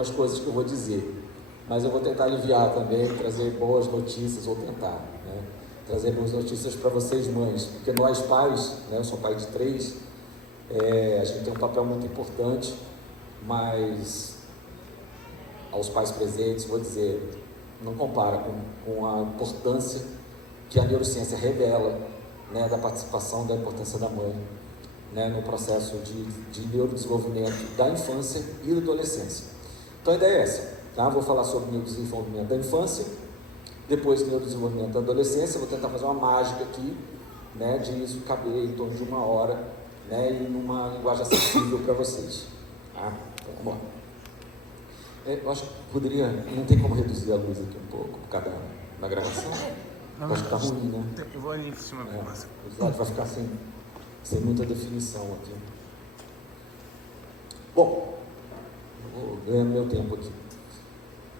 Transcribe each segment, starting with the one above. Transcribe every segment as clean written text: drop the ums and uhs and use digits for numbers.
as coisas que eu vou dizer, mas eu vou tentar aliviar também, trazer boas notícias, ou tentar, né? Trazer boas notícias para vocês, mães, porque nós pais, né? Eu sou pai de 3, a gente tem um papel muito importante, mas aos pais presentes, vou dizer, não compara com a importância que a neurociência revela, né, da participação, da importância da mãe, né, no processo de neurodesenvolvimento da infância e da adolescência. Então a ideia é essa, tá? Vou falar sobre neurodesenvolvimento da infância, depois neurodesenvolvimento da adolescência, vou tentar fazer uma mágica aqui, né, de isso caber em torno de 1 hora, né, e numa linguagem acessível para vocês, tá? Então, vamos lá. Eu acho que poderia, não tem como reduzir a luz aqui um pouco, por causa da gravação? Não, Acho que tá ruim, né? Eu vou ali em cima da massa. Vai ficar sem muita definição aqui. Bom, vou ganhando meu tempo aqui.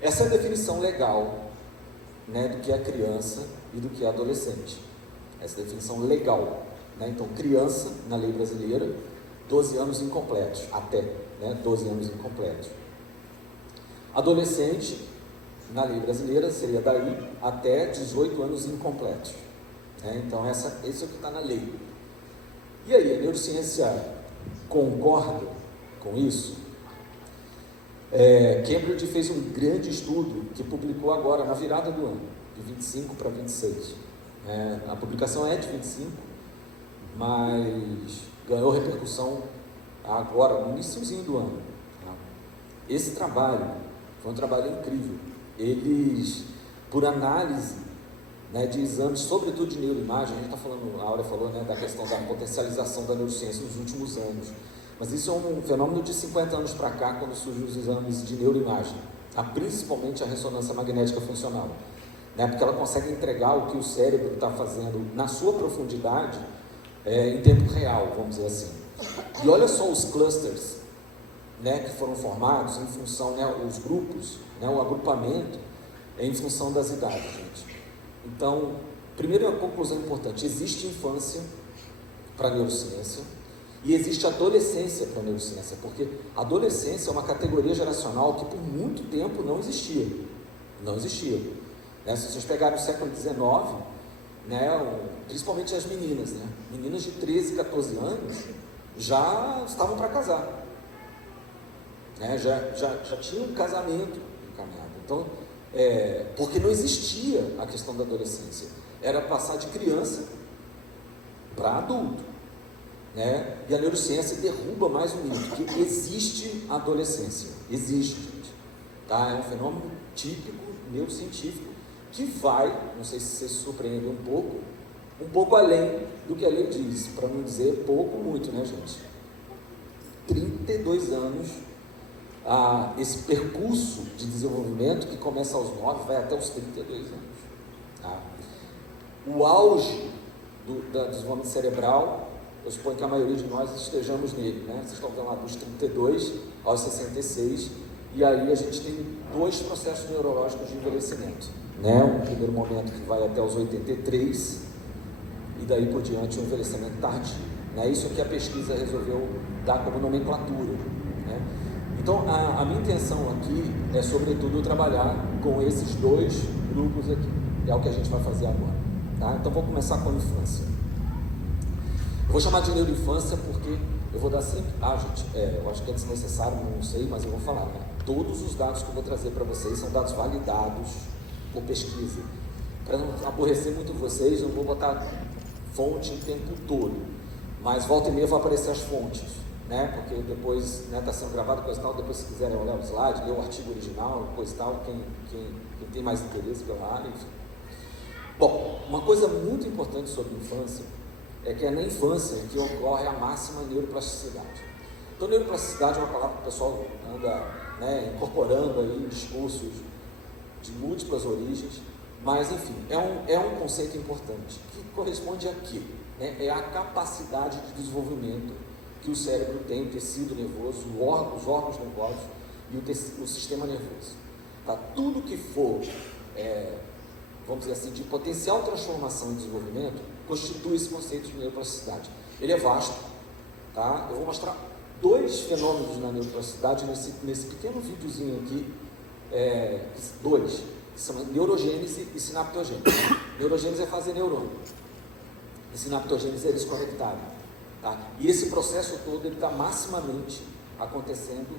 Essa é a definição legal, né, do que é criança e do que é adolescente. Essa definição legal, né? Então, criança, na lei brasileira, 12 anos incompletos, até, né, 12 anos incompletos. Adolescente, na lei brasileira, seria daí até 18 anos incompletos, né? Então, esse é o que está na lei. E aí, a neurociência concorda com isso? Cambridge fez um grande estudo que publicou agora, na virada do ano, de 25 para 26. A publicação é de 25, mas ganhou repercussão agora, no iniciozinho do ano. Esse trabalho foi um trabalho incrível. Eles, por análise, né, de exames, sobretudo de neuroimagem, a gente está falando, a Áurea falou, né, da questão da potencialização da neurociência nos últimos anos, mas isso é um fenômeno de 50 anos para cá, quando surgiu os exames de neuroimagem, principalmente a ressonância magnética funcional, né, porque ela consegue entregar o que o cérebro está fazendo na sua profundidade, em tempo real, vamos dizer assim. E olha só os clusters, né, que foram formados em função, né, os grupos, né, o agrupamento em função das idades, gente. Então, primeiro, uma conclusão importante: existe infância para a neurociência e existe adolescência para a neurociência, porque a adolescência é uma categoria geracional que por muito tempo não existia. Não existia. Né? Se vocês pegarem o século XIX, né, principalmente as meninas, né, meninas de 13, 14 anos já estavam para casar. Né, já tinha um casamento encaminhado. Então, porque não existia a questão da adolescência, era passar de criança para adulto, né? E a neurociência derruba mais um mito, que existe a adolescência, existe, gente, tá? É um fenômeno típico neurocientífico que vai, não sei se você se surpreende um pouco além do que a lei diz, para não dizer pouco, muito, né, gente? 32 anos. Esse percurso de desenvolvimento que começa aos 9, vai até os 32 anos. Tá? O auge do desenvolvimento cerebral, eu suponho que a maioria de nós estejamos nele, né? Vocês estão vendo lá dos 32 aos 66, e aí a gente tem 2 processos neurológicos de envelhecimento, né? Um primeiro momento que vai até os 83, e daí por diante o envelhecimento tardio, né? Isso que a pesquisa resolveu dar como nomenclatura, né? Então, a minha intenção aqui é, sobretudo, trabalhar com esses 2 grupos aqui. É o que a gente vai fazer agora. Tá? Então, vou começar com a infância. Eu vou chamar de neuroinfância porque eu vou dar sempre... gente, eu acho que é desnecessário, não sei, mas eu vou falar. Né? Todos os dados que eu vou trazer para vocês são dados validados por pesquisa. Para não aborrecer muito vocês, eu não vou botar fonte o tempo todo. Mas volta e meia vão aparecer as fontes. Né, porque depois está sendo gravado, coisa tal, depois se quiserem olhar o slide, ler o artigo original, coisa tal, quem tem mais interesse pela área, enfim. Bom, uma coisa muito importante sobre a infância é que é na infância que ocorre a máxima neuroplasticidade. Então, neuroplasticidade é uma palavra que o pessoal anda, né, incorporando aí em discursos de múltiplas origens, mas enfim, é um conceito importante, que corresponde a quê? É a capacidade de desenvolvimento que o cérebro tem, o tecido nervoso, os órgãos nervosos e o sistema nervoso. Tá? Tudo que for, vamos dizer assim, de potencial transformação e desenvolvimento, constitui esse conceito de neuroplasticidade. Ele é vasto, tá? Eu vou mostrar dois fenômenos na neuroplasticidade nesse pequeno videozinho aqui, dois, que são neurogênese e sinaptogênese. Neurogênese é fazer neurônio, e sinaptogênese é eles conectarem. Tá? E esse processo todo está maximamente acontecendo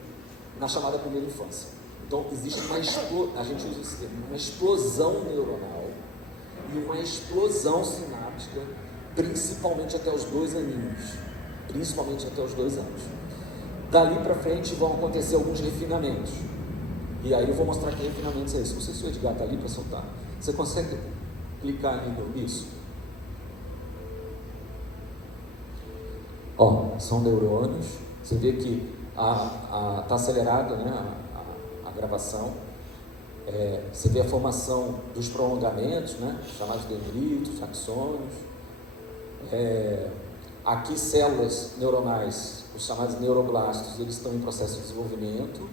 na chamada primeira infância. Então, existe a gente usa esse termo, uma explosão neuronal e uma explosão sináptica, principalmente até os 2 aninhos. Principalmente até os 2 anos. Dali para frente vão acontecer alguns refinamentos. E aí eu vou mostrar que refinamentos é isso. Não sei se o Edgar está ali para soltar. Você consegue clicar ali nisso? Ó, são neurônios. Você vê que está acelerado, né, a gravação. Você vê a formação dos prolongamentos, né, chamados dendritos, axônios. Aqui células neuronais, os chamados neuroblastos, eles estão em processo de desenvolvimento.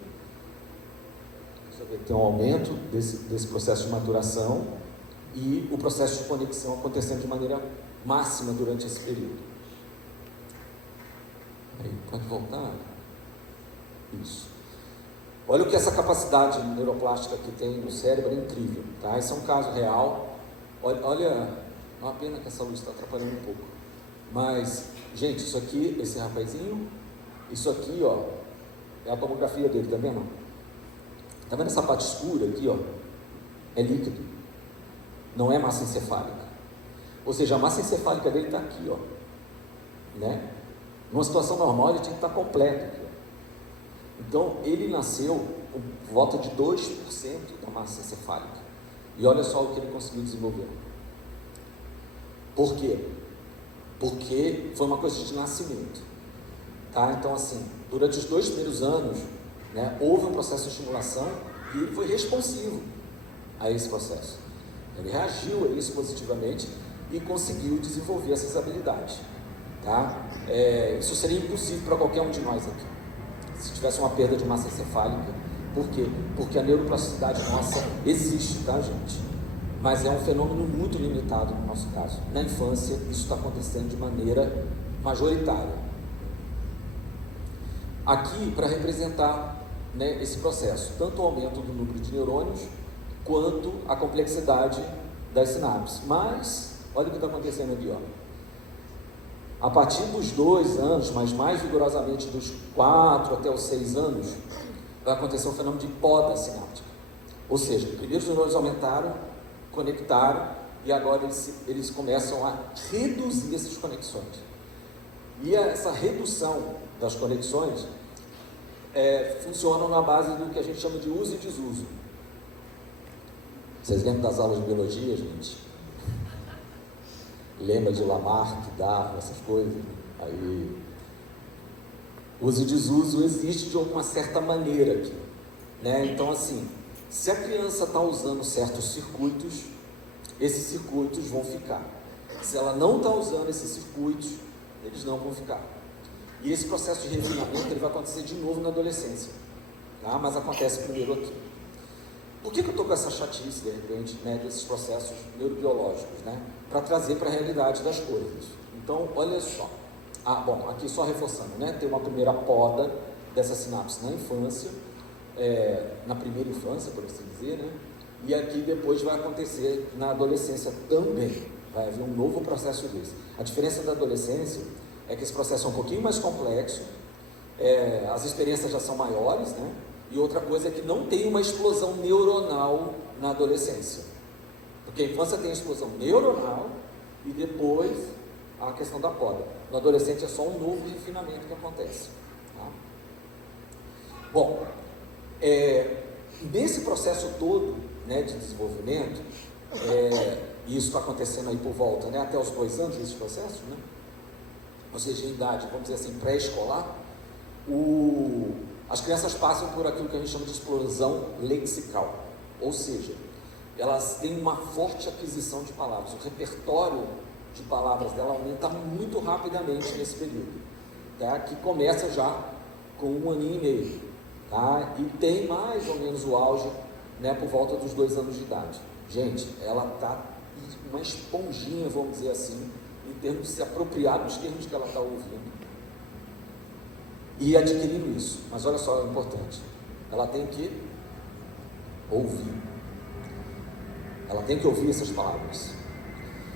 Você vê que tem um aumento desse processo de maturação e o processo de conexão acontecendo de maneira máxima durante esse período. Aí, pode voltar? Isso. Olha o que essa capacidade neuroplástica que tem no cérebro é incrível, tá? Esse é um caso real. Olha, é uma pena que essa luz está atrapalhando um pouco. Mas, gente, isso aqui, esse rapazinho, isso aqui, ó, é a tomografia dele, tá vendo? Tá vendo essa parte escura aqui, ó? É líquido, não é massa encefálica. Ou seja, a massa encefálica dele está aqui, ó, né? Numa situação normal ele tinha que estar completo aqui, ó. Então, ele nasceu com volta de 2% da massa encefálica. E olha só o que ele conseguiu desenvolver. Por quê? Porque foi uma coisa de nascimento, tá? Então, assim, durante os 2 primeiros anos, né, houve um processo de estimulação e ele foi responsivo a esse processo. Ele reagiu a isso positivamente e conseguiu desenvolver essas habilidades, tá? Isso seria impossível para qualquer um de nós aqui, se tivesse uma perda de massa encefálica. Por quê? Porque a neuroplasticidade nossa existe, tá, gente? Mas é um fenômeno muito limitado no nosso caso. Na infância, isso está acontecendo de maneira majoritária. Aqui, para representar, né, esse processo, tanto o aumento do número de neurônios, quanto a complexidade das sinapses. Mas, olha o que está acontecendo aqui, ó. A partir dos 2 anos, mas mais vigorosamente dos 4 até os 6 anos, vai acontecer um fenômeno de poda sináptica. Ou seja, primeiro os neurônios aumentaram, conectaram, e agora eles começam a reduzir essas conexões. E essa redução das conexões funciona na base do que a gente chama de uso e desuso. Vocês lembram das aulas de biologia, gente? Lembra de Lamarck, Darwin, essas coisas? Aí, uso e desuso existe de alguma certa maneira aqui, né? Então, assim, se a criança está usando certos circuitos, esses circuitos vão ficar. Se ela não está usando esses circuitos, eles não vão ficar. E esse processo de refinamento ele vai acontecer de novo na adolescência, tá? Mas acontece primeiro aqui. Por que eu estou com essa chatice, de repente, né, desses processos neurobiológicos, né? Para trazer para a realidade das coisas. Então, olha só. Bom, aqui só reforçando, né? Tem uma primeira poda dessa sinapse na infância, na primeira infância, por assim dizer, né? E aqui depois vai acontecer na adolescência também. Vai haver um novo processo desse. A diferença da adolescência é que esse processo é um pouquinho mais complexo, as experiências já são maiores, né? E outra coisa é que não tem uma explosão neuronal na adolescência. Porque a infância tem a explosão neuronal e depois a questão da poda. No adolescente é só um novo refinamento que acontece. Tá? Bom, nesse processo todo, né, de desenvolvimento, e isso está acontecendo aí por volta, né, até os 2 anos, esse processo, né? Ou seja, em idade, vamos dizer assim, pré-escolar, as crianças passam por aquilo que a gente chama de explosão lexical, ou seja, elas têm uma forte aquisição de palavras, o repertório de palavras dela aumenta muito rapidamente nesse período, tá? Que começa já com 1 aninho e meio, tá? E tem mais ou menos o auge, né, por volta dos 2 anos de idade. Gente, ela está uma esponjinha, vamos dizer assim, em termos de se apropriar dos termos que ela está ouvindo. e adquirindo isso. Mas olha só, é importante, ela tem que ouvir. Ela tem que ouvir essas palavras.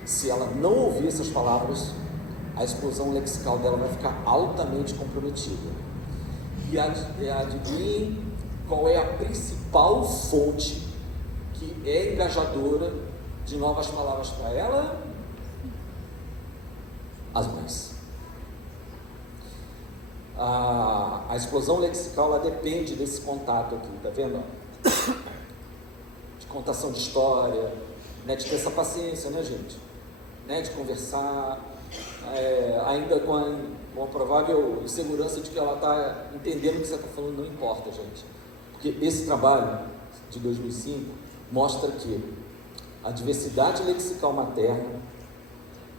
Se ela não ouvir essas palavras, a explosão lexical dela vai ficar altamente comprometida. E adivinhem qual é a principal fonte que é engajadora de novas palavras para ela? As mães. A explosão lexical, ela depende desse contato aqui, tá vendo? De contação de história, né? De ter essa paciência, né, gente? Né? De conversar, ainda com a provável insegurança de que ela está entendendo o que você está falando, não importa, gente. Porque esse trabalho de 2005 mostra que a diversidade lexical materna,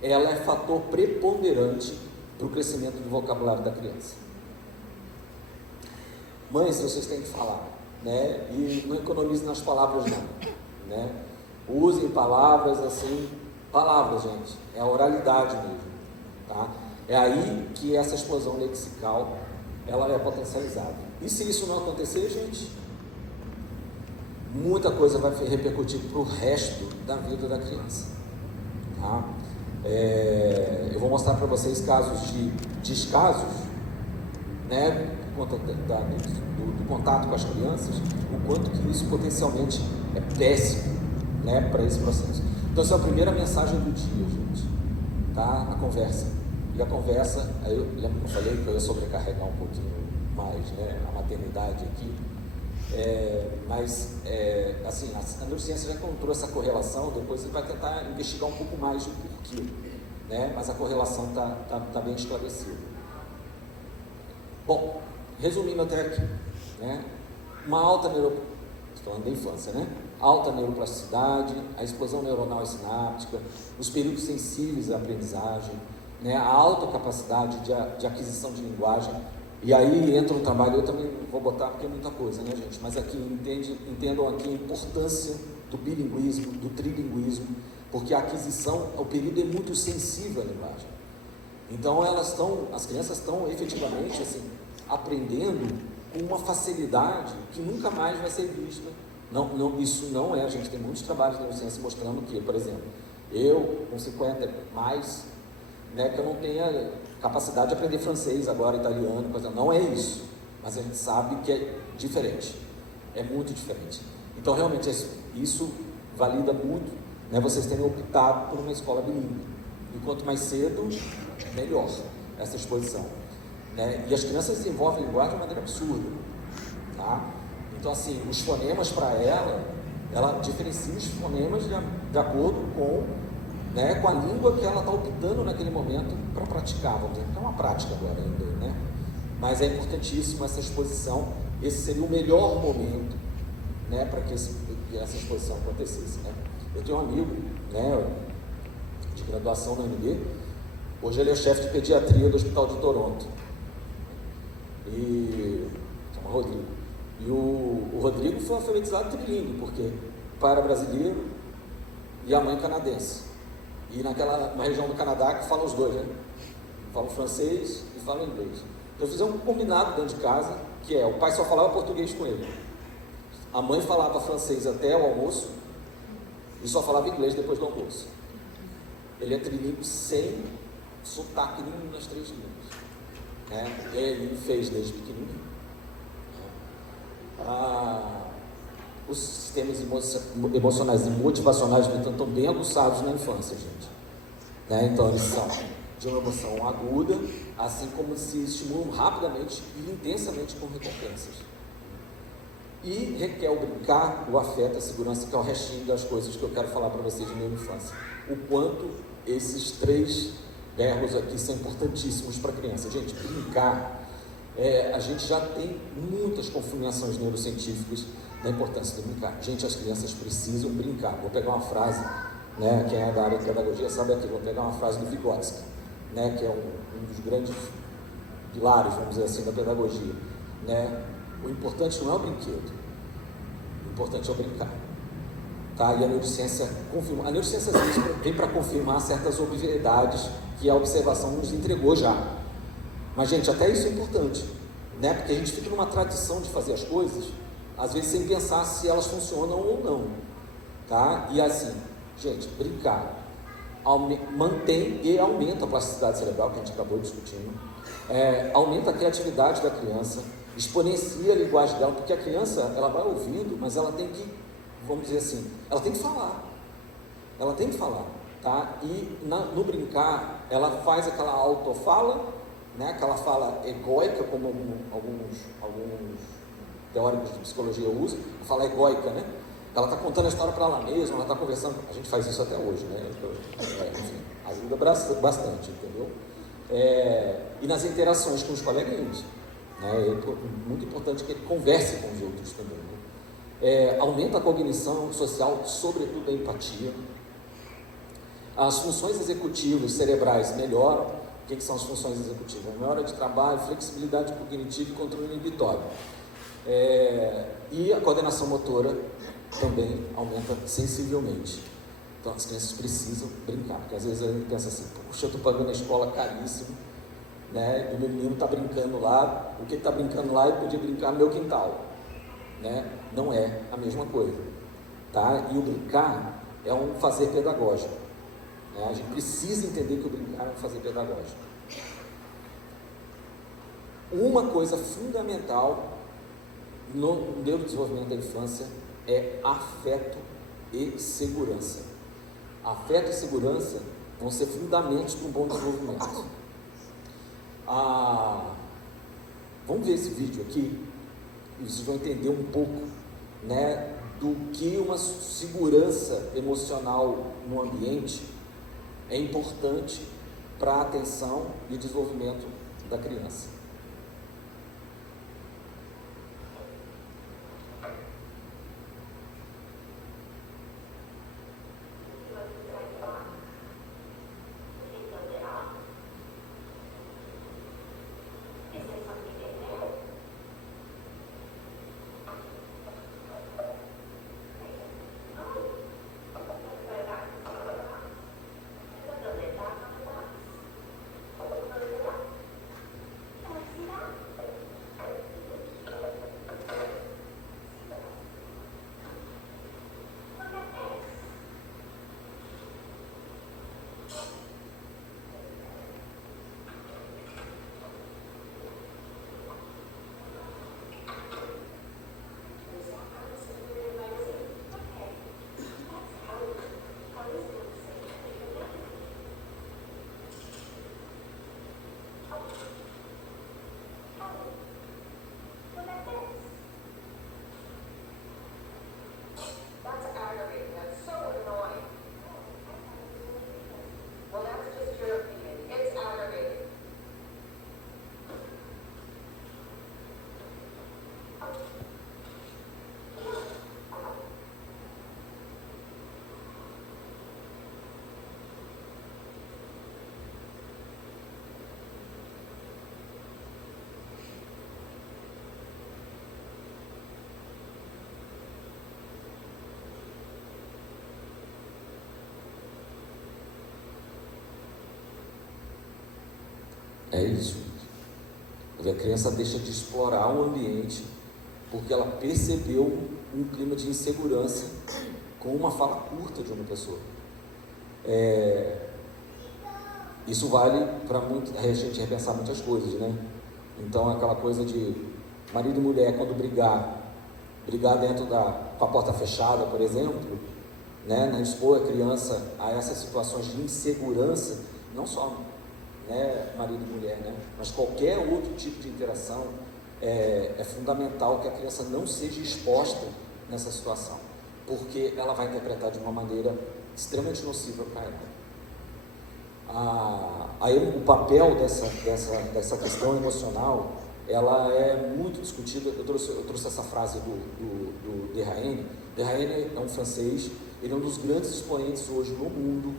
ela é fator preponderante para o crescimento do vocabulário da criança. Mães, vocês têm que falar, né? E não economizem nas palavras não, né? Usem palavras assim, palavras, gente, é a oralidade mesmo, tá? É aí que essa explosão lexical, ela é potencializada. E se isso não acontecer, gente, muita coisa vai repercutir para o resto da vida da criança, tá? Eu vou mostrar para vocês casos de descasos, né, por conta do contato com as crianças, o quanto que isso potencialmente é péssimo, né, para esse processo. Então essa é a primeira mensagem do dia, gente, tá? A conversa. E a conversa, eu lembro que eu falei que eu ia sobrecarregar um pouquinho mais, né, a maternidade aqui, assim, a neurociência já encontrou essa correlação, depois você vai tentar investigar um pouco mais o porquê, né, mas a correlação tá bem esclarecida. Bom, resumindo até aqui, né, uma alta falando da infância, né? Alta neuroplasticidade, a explosão neuronal e sináptica, os períodos sensíveis à aprendizagem, né? A alta capacidade de aquisição de linguagem. E aí entra um trabalho, eu também vou botar porque é muita coisa, né, gente? Mas aqui entendam aqui a importância do bilinguismo, do trilinguismo, porque a aquisição, o período é muito sensível à linguagem. Então as crianças estão efetivamente assim, aprendendo com uma facilidade que nunca mais vai ser vista. Isso não é, a gente tem muitos trabalhos de neurociência mostrando que, por exemplo, eu com 50 mais, né, que eu não tenha capacidade de aprender francês agora, italiano, coisa, não é isso, mas a gente sabe que é diferente, é muito diferente. Então realmente isso valida muito, né, vocês terem optado por uma escola bilíngue, e quanto mais cedo, melhor essa exposição, né? E as crianças desenvolvem a linguagem de maneira absurda, tá? Então assim, os fonemas para ela diferencia os fonemas de acordo com, né, com a língua que ela está optando naquele momento para praticar, vamos dizer, que é uma prática agora ainda, né? Mas é importantíssimo essa exposição, esse seria o melhor momento, né, para que essa exposição acontecesse, né? Eu tenho um amigo, né, de graduação na UNB, hoje ele é o chefe de pediatria do Hospital de Toronto, e chama Rodrigo, e o Rodrigo foi alfabetizado trilingue, porque o pai era brasileiro e a mãe canadense, e naquela região do Canadá que fala os dois, né? Fala francês e fala inglês. Então fizemos um combinado dentro de casa, que o pai só falava português com ele, a mãe falava francês até o almoço e só falava inglês depois do almoço. Ele é trilingue sem sotaque nenhum nas três línguas, né? E ele fez desde pequenininho. Os sistemas emocionais e motivacionais estão bem aguçados na infância, gente, né? Então eles são de uma emoção aguda, assim como se estimulam rapidamente e intensamente com recompensas. E requer o brincar, o afeto, a segurança, que é o restinho das coisas que eu quero falar para vocês de minha infância. O quanto esses três verbos aqui são importantíssimos para a criança. Gente, brincar, a gente já tem muitas confirmações neurocientíficas da importância de brincar. Gente, as crianças precisam brincar. Vou pegar uma frase, né, quem é da área de pedagogia sabe aqui, vou pegar uma frase do Vygotsky, né, que é um dos grandes pilares, vamos dizer assim, da pedagogia, né? O importante não é o brinquedo, o importante é o brincar, tá? E a neurociência confirma, a neurociência vem para confirmar certas obviedades que a observação nos entregou já, mas gente, até isso é importante, né? Porque a gente fica numa tradição de fazer as coisas, às vezes sem pensar se elas funcionam ou não, tá? E assim, gente, brincar mantém e aumenta a plasticidade cerebral, que a gente acabou discutindo, aumenta a criatividade da criança, exponencia a linguagem dela, porque a criança, ela vai ouvindo, mas ela tem que, vamos dizer assim, ela tem que falar, tá? E no brincar, ela faz aquela autofala, né? Aquela fala egóica, como alguns teóricos de psicologia usam, a fala egóica, né? Ela está contando a história para ela mesma, ela está conversando, a gente faz isso até hoje, né? Enfim, ajuda bastante, entendeu? E nas interações com os coleguinhas, né? É muito importante que ele converse com os outros também, né? Aumenta a cognição social, sobretudo a empatia. As funções executivas cerebrais melhoram. O que são as funções executivas? Melhora de trabalho, flexibilidade cognitiva e controle inibitório. E a coordenação motora também aumenta sensivelmente. Então as crianças precisam brincar, porque às vezes a gente pensa assim, puxa, eu estou pagando a escola caríssimo, né? E o meu menino está brincando lá, o que ele está brincando lá ele podia brincar no meu quintal, né? Não é a mesma coisa, tá? E o brincar é um fazer pedagógico, né? A gente precisa entender que o brincar é um fazer pedagógico. Uma coisa fundamental no neurodesenvolvimento da infância é afeto e segurança. Afeto e segurança vão ser fundamentos para um bom desenvolvimento. Vamos ver esse vídeo aqui e vocês vão entender um pouco, né, do que uma segurança emocional no ambiente é importante para a atenção e desenvolvimento da criança. É isso. A criança deixa de explorar o ambiente porque ela percebeu um clima de insegurança com uma fala curta de uma pessoa. Isso vale para a gente repensar muitas coisas, né? Então, aquela coisa de marido e mulher, quando brigar dentro com a porta fechada, por exemplo, né? Não expor a criança a essas situações de insegurança, não só, né, marido e mulher, né? Mas qualquer outro tipo de interação, é fundamental que a criança não seja exposta nessa situação, porque ela vai interpretar de uma maneira extremamente nociva para ela. Aí o papel dessa questão emocional, ela é muito discutida. Eu trouxe essa frase do Derraine. Derraine é um francês, ele é um dos grandes expoentes hoje no mundo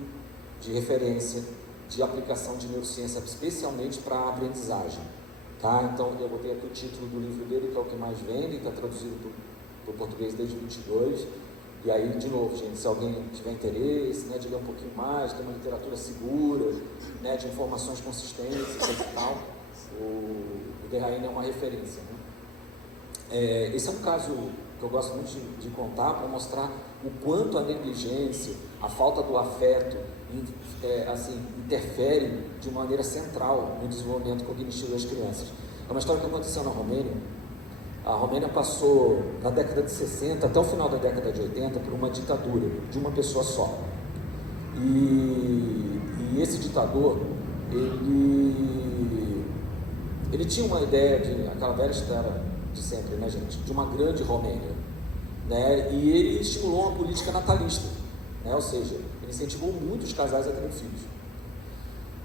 de referência de aplicação de neurociência, especialmente para a aprendizagem, tá? Então eu botei aqui o título do livro dele, que é o que mais vende, está traduzido para o português desde 22. E aí, de novo, gente, se alguém tiver interesse, né, de ler um pouquinho mais, tem uma literatura segura, né, de informações consistentes e tal, O Derraine é uma referência, né? Esse é um caso que eu gosto muito de contar para mostrar o quanto a negligência, a falta do afeto, interfere de uma maneira central no desenvolvimento cognitivo das crianças. É uma história que aconteceu na Romênia. A Romênia passou, na década de 60 até o final da década de 80, por uma ditadura de uma pessoa só. E esse ditador, ele tinha uma ideia de, aquela velha história de sempre, né, gente, de uma grande Romênia, né, e ele estimulou uma política natalista, né, ou seja, ele incentivou muito os casais a terem filhos.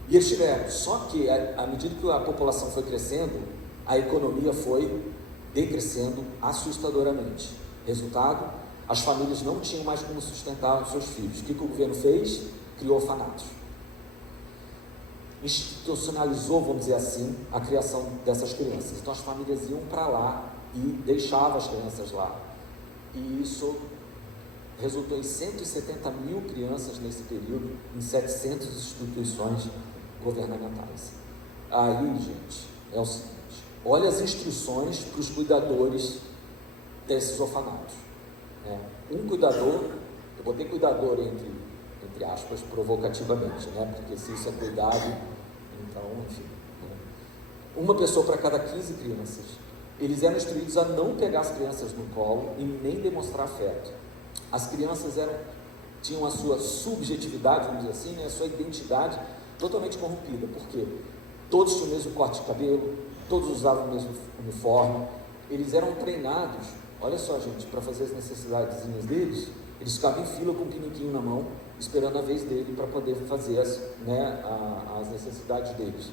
E eles tiveram, só que à medida que a população foi crescendo, a economia foi decrescendo assustadoramente. Resultado, as famílias não tinham mais como sustentar os seus filhos. O que o governo fez? Criou orfanatos. Institucionalizou, vamos dizer assim, a criação dessas crianças. Então as famílias iam para lá e deixavam as crianças lá. E isso resultou em 170 mil crianças nesse período, em 700 instituições governamentais. Aí, gente, é o seguinte, olha as instruções para os cuidadores desses orfanatos. Um cuidador, eu botei cuidador entre aspas, provocativamente, né? Porque se isso é cuidado, então, enfim, né? Uma pessoa para cada 15 crianças. Eles eram instruídos a não pegar as crianças no colo e nem demonstrar afeto. As crianças tinham a sua subjetividade, vamos dizer assim, né? A sua identidade totalmente corrompida, porque todos tinham o mesmo corte de cabelo, todos usavam o mesmo uniforme, eles eram treinados, olha só, gente, para fazer as necessidades deles, eles ficavam em fila com um piniquinho na mão, esperando a vez dele para poder fazer as necessidades deles,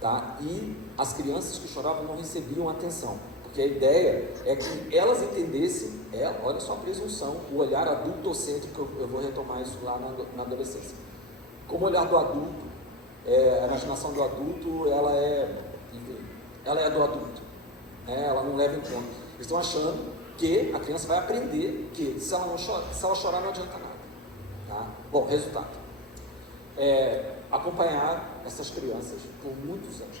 tá? E as crianças que choravam não recebiam atenção, porque a ideia é que elas entendessem, olha só a presunção, o olhar adultocêntrico, eu vou retomar isso lá na adolescência. Como o olhar do adulto, a imaginação do adulto, ela é do adulto, né? Ela não leva em conta. Eles estão achando que a criança vai aprender que se ela chorar não adianta nada, tá? Bom, resultado, acompanhar essas crianças por muitos anos.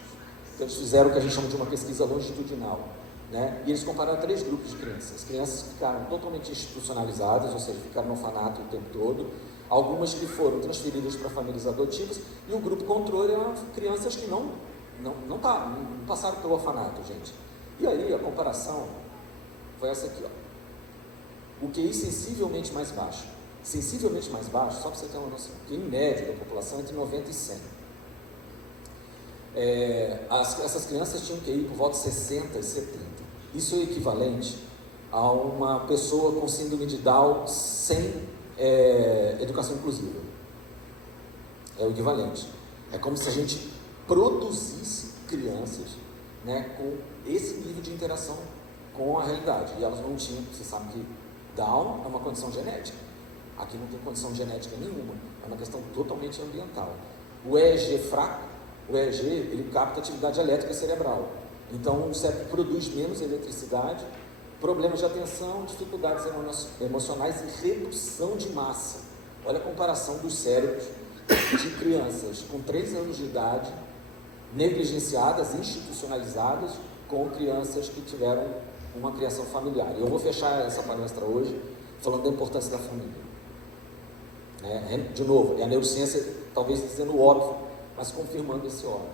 Então, eles fizeram o que a gente chama de uma pesquisa longitudinal, né? E eles compararam 3 grupos de crianças. As crianças que ficaram totalmente institucionalizadas, ou seja, ficaram no orfanato o tempo todo, algumas que foram transferidas para famílias adotivas, e o grupo controle eram crianças que não passaram pelo orfanato, gente. E aí a comparação foi essa aqui, ó. O QI sensivelmente mais baixo, só para você ter uma noção, o QI médio da população é entre 90 e 100. Essas crianças tinham QI por volta de 60 e 70. Isso é equivalente a uma pessoa com síndrome de Down sem educação inclusiva. É o equivalente. É como se a gente produzisse crianças, né, com esse nível de interação com a realidade, e elas não tinham. Você sabe que Down é uma condição genética, aqui não tem condição genética nenhuma, é uma questão totalmente ambiental. O EEG fraco, ele capta atividade elétrica cerebral, então o cérebro produz menos eletricidade, problemas de atenção, dificuldades emocionais e redução de massa. Olha a comparação dos cérebros de crianças com 3 anos de idade, negligenciadas, institucionalizadas, com crianças que tiveram uma criação familiar. Eu vou fechar essa palestra hoje falando da importância da família. De novo, é a neurociência talvez dizendo o óbvio, mas confirmando esse óbvio.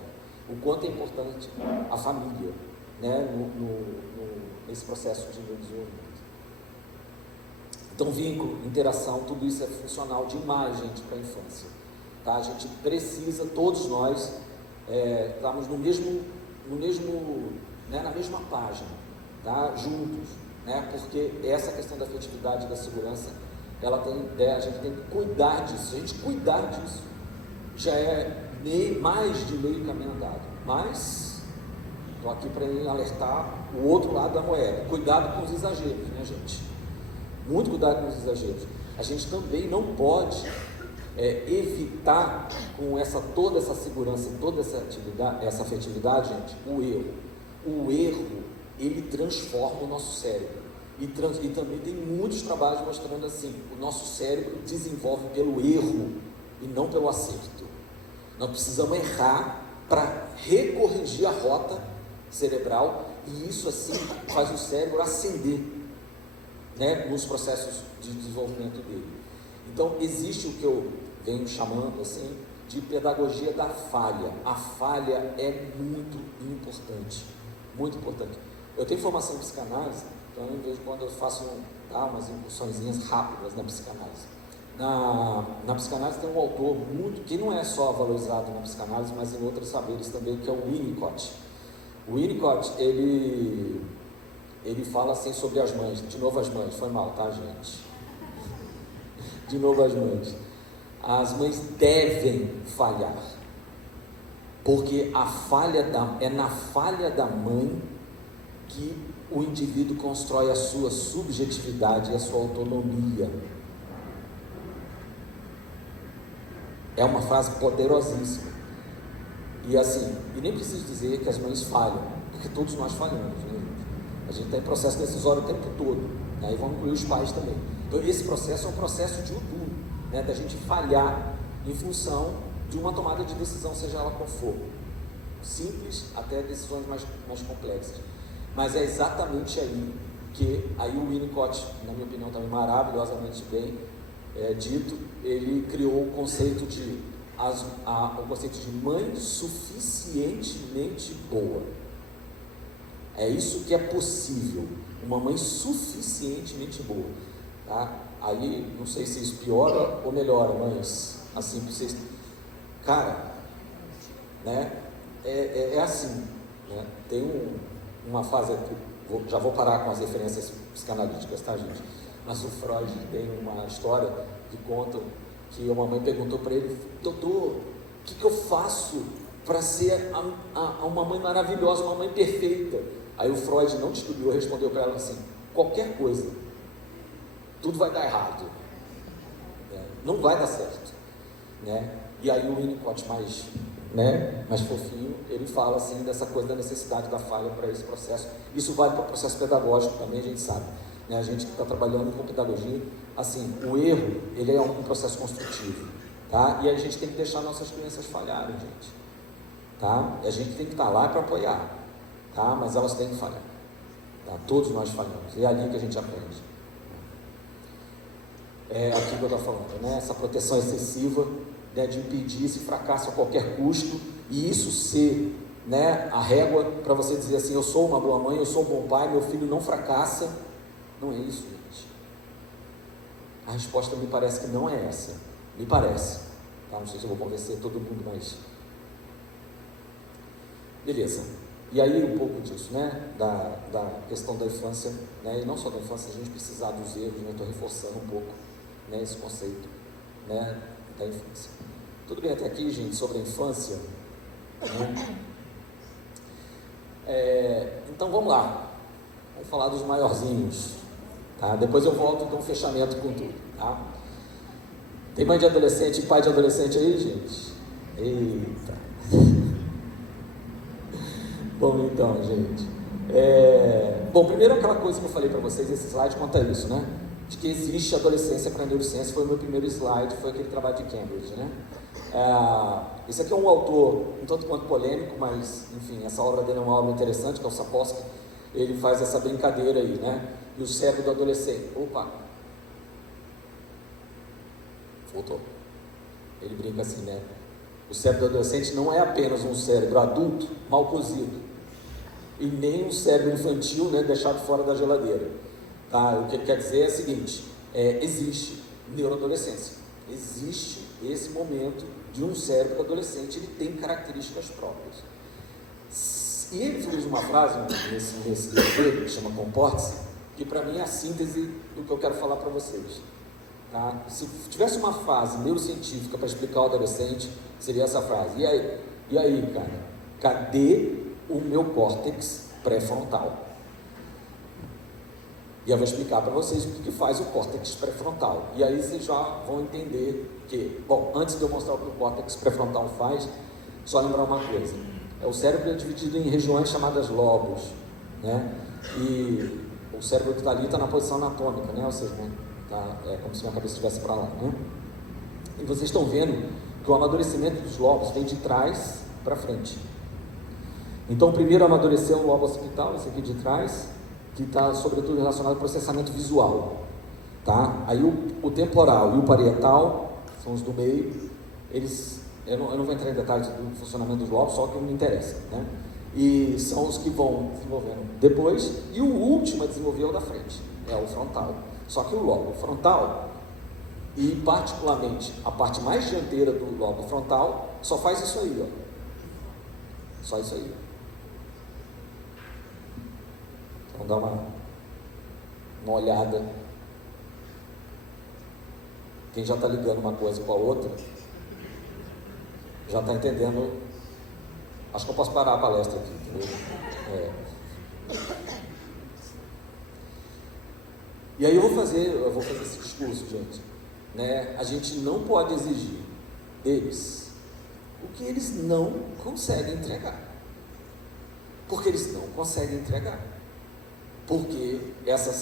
O quanto é importante a família, né, nesse processo de desenvolvimento. Então, vínculo, interação, tudo isso é funcional demais, gente, para a infância. Tá? A gente precisa, todos nós, estarmos na mesma página, tá? Juntos, né? Porque essa questão da afetividade e da segurança, a gente tem que cuidar disso. Se a gente cuidar disso, já é mais de meio caminho andado. Mas estou aqui para alertar o outro lado da moeda. Cuidado com os exageros, né, gente? Muito cuidado com os exageros. A gente também não pode evitar, com toda essa segurança, toda essa afetividade, gente, o erro. O erro, ele transforma o nosso cérebro. E também tem muitos trabalhos mostrando assim, o nosso cérebro desenvolve pelo erro e não pelo acerto. Nós precisamos errar para recorrigir a rota cerebral, e isso assim faz o cérebro ascender, né, nos processos de desenvolvimento dele. Então existe o que eu venho chamando assim de pedagogia da falha. A falha é muito importante, muito importante. Eu tenho formação em psicanálise, então de vez em quando eu faço umas incursõezinhas rápidas na psicanálise. Na psicanálise tem um autor que não é só valorizado na psicanálise, mas em outros saberes também, que é o Winnicott. O Winnicott, ele fala assim sobre as mães, de novo as mães, foi mal, tá, gente? De novo as mães. As mães devem falhar, porque é na falha da mãe que o indivíduo constrói a sua subjetividade e a sua autonomia. É uma frase poderosíssima. E assim, e nem preciso dizer que as mães falham, porque todos nós falhamos, né, gente? A gente está em processo decisório o tempo todo, né? E vamos incluir os pais também. Então esse processo é um processo de utuno, né? Da gente falhar em função de uma tomada de decisão, seja ela qual for, simples até decisões mais complexas. Mas é exatamente aí que o Winnicott, na minha opinião também maravilhosamente bem dito, ele criou o conceito de mãe suficientemente boa. É isso que é possível, uma mãe suficientemente boa, tá? Aí, não sei se isso piora ou melhora, mas assim, vocês, cara, né, é assim, né? Tem uma fase aqui, já vou parar com as referências psicanalíticas, tá, gente? Mas o Freud tem uma história que conta que uma mãe perguntou para ele: doutor, o que eu faço para ser uma mãe maravilhosa, uma mãe perfeita? Aí o Freud não descobriu, respondeu para ela assim: qualquer coisa, tudo vai dar errado, não vai dar certo, né? E aí o Winnicott mais fofinho, ele fala assim dessa coisa da necessidade da falha para esse processo. Isso vale para o processo pedagógico também, a gente sabe, né? A gente que está trabalhando com pedagogia, assim, o erro, ele é um processo construtivo, tá? E a gente tem que deixar nossas crianças falharem, gente, tá? E a gente tem que estar lá para apoiar, tá? Mas elas têm que falhar, tá? Todos nós falhamos, e é ali que a gente aprende. É aquilo que eu estou falando, né? Essa proteção excessiva, né, de impedir esse fracasso a qualquer custo, e isso ser, né, a régua para você dizer assim: eu sou uma boa mãe, eu sou um bom pai, meu filho não fracassa. Não é isso, gente. A resposta me parece que não é essa, me parece, tá? Não sei se eu vou convencer todo mundo, mas beleza. E aí um pouco disso, né, da questão da infância, né, e não só da infância, a gente precisar dos erros, né? Estou reforçando um pouco, né, esse conceito, né, da infância. Tudo bem até aqui, gente, sobre a infância, né? Então vamos lá, vamos falar dos maiorzinhos, tá? Depois eu volto com um fechamento com tudo, tá? Tem mãe de adolescente e pai de adolescente aí, gente? Eita! Bom, então, gente, bom, primeiro aquela coisa que eu falei para vocês, esse slide conta isso, né? De que existe adolescência para neurociência, foi o meu primeiro slide, foi aquele trabalho de Cambridge, né? Esse aqui é um autor um tanto quanto polêmico, mas, enfim, essa obra dele é uma obra interessante, que é o Sapolsky. Ele faz essa brincadeira aí, né? E o cérebro do adolescente, voltou. Ele brinca assim, né? O cérebro do adolescente não é apenas um cérebro adulto mal cozido, e nem um cérebro infantil, né, deixado fora da geladeira, tá? O que ele quer dizer é o seguinte: existe neuroadolescência, existe esse momento de um cérebro adolescente, ele tem características próprias. E ele fez uma frase nesse livro dele, que chama Comporte-se, que para mim é a síntese do que eu quero falar para vocês, tá? Se tivesse uma frase neurocientífica para explicar o adolescente, seria essa frase: e aí, cara, cadê o meu córtex pré-frontal? E eu vou explicar para vocês o que faz o córtex pré-frontal. E aí vocês já vão entender que, bom, antes de eu mostrar o que o córtex pré-frontal faz, só lembrar uma coisa: o cérebro é dividido em regiões chamadas lobos, né? E o cérebro que está ali está na posição anatômica, né? Ou seja, tá, é como se minha cabeça estivesse para lá, né? E vocês estão vendo que o amadurecimento dos lobos vem de trás para frente. Então, o primeiro amadureceu o lobo occipital, esse aqui de trás, que está sobretudo relacionado ao processamento visual, tá? Aí o temporal e o parietal, são os do meio, eu não vou entrar em detalhes do funcionamento dos lobos, só que me interessa, né? E são os que vão desenvolvendo depois, e o último a desenvolver é o da frente, é o frontal. Só que o lobo frontal, e particularmente a parte mais dianteira do lobo frontal, só faz isso aí, ó. Só isso aí. Vamos dar uma olhada. Quem já está ligando uma coisa com a outra, já está entendendo. Acho que eu posso parar a palestra aqui, entendeu? E aí eu vou fazer esse discurso, gente, né? A gente não pode exigir deles o que eles não conseguem entregar, porque eles não conseguem entregar, porque